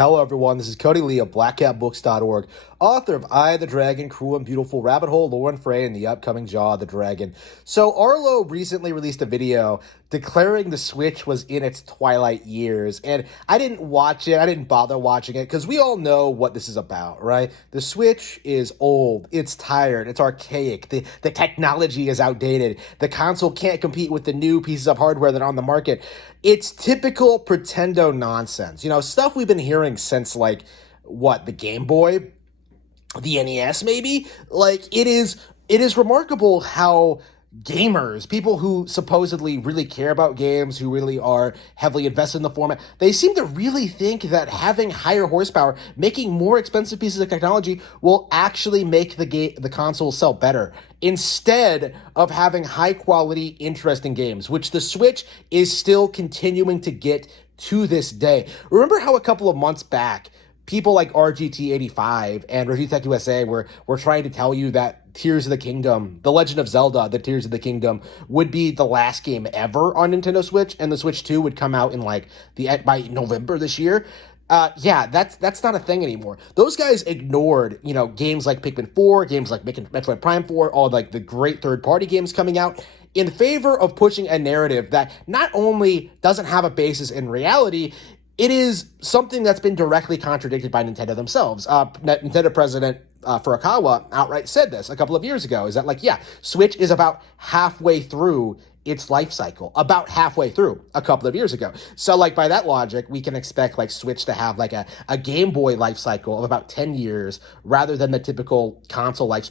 Hello, everyone. This is Cody Lee of BlackCatBooks.org, author of I, the Dragon, Cruel and Beautiful, Rabbit Hole, Lore and Frey, and the upcoming Jaw of the Dragon. So Arlo recently released a video declaring the Switch was in its twilight years, and I didn't watch it. I didn't bother watching it because we all know what this is about, right? The Switch is old. It's tired. It's archaic. The technology is outdated. The console can't compete with the new pieces of hardware that are on the market. It's typical Pretendo nonsense. Stuff we've been hearing since, the Game Boy, the NES, maybe? It is remarkable how gamers, people who supposedly really care about games, who really are heavily invested in the format, they seem to really think that having higher horsepower, making more expensive pieces of technology will actually make the console sell better, instead of having high quality, interesting games, which the Switch is still continuing to get to this day. Remember how a couple of months back, people like RGT85 and Review Tech USA were trying to tell you that Tears of the Kingdom, The Legend of Zelda, The Tears of the Kingdom, would be the last game ever on Nintendo Switch, and the Switch 2 would come out in by November this year. That's not a thing anymore. Those guys ignored, games like Pikmin 4, games like Metroid Prime 4, all the great third-party games coming out, in favor of pushing a narrative that not only doesn't have a basis in reality, it is something that's been directly contradicted by Nintendo themselves. Nintendo president Furukawa outright said this a couple of years ago, is that Switch is about halfway through its life cycle, about halfway through a couple of years ago. So by that logic, we can expect Switch to have a Game Boy life cycle of about 10 years rather than the typical console life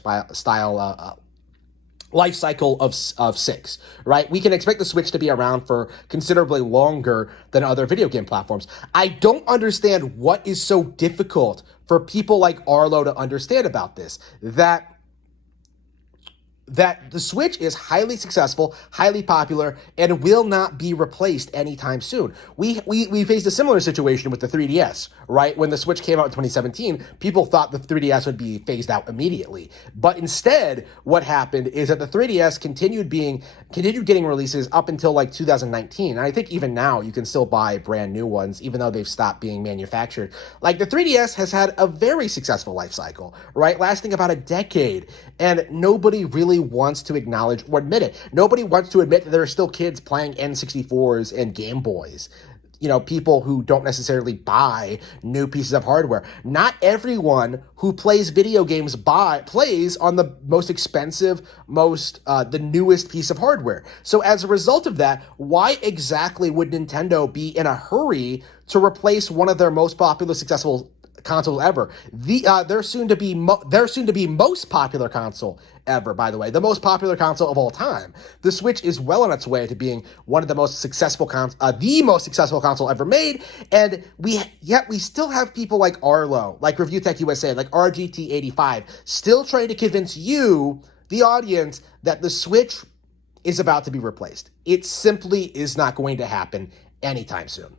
cycle of 6, right? We can expect the Switch to be around for considerably longer than other video game platforms. I don't understand what is so difficult for people like Arlo to understand about this, that the Switch is highly successful, highly popular, and will not be replaced anytime soon. We faced a similar situation with the 3DS, right? When the Switch came out in 2017, people thought the 3DS would be phased out immediately. But instead, what happened is that the 3DS continued getting releases up until 2019. And I think even now you can still buy brand new ones, even though they've stopped being manufactured. The 3DS has had a very successful life cycle, right? Lasting about a decade. And nobody really wants to acknowledge or admit it. Nobody wants to admit that there are still kids playing N64s and Game Boys. People who don't necessarily buy new pieces of hardware. Not everyone who plays video games plays on the most expensive, the newest piece of hardware. So as a result of that, why exactly would Nintendo be in a hurry to replace one of their most popular, successful consoles ever? Their soon to be most popular console ever, by the way, the most popular console of all time. The Switch is well on its way to being one of the most successful the most successful console ever made, and we still have people like Arlo, like Review Tech USA, like RGT85, still trying to convince you, the audience, that the Switch is about to be replaced. It simply is not going to happen anytime soon.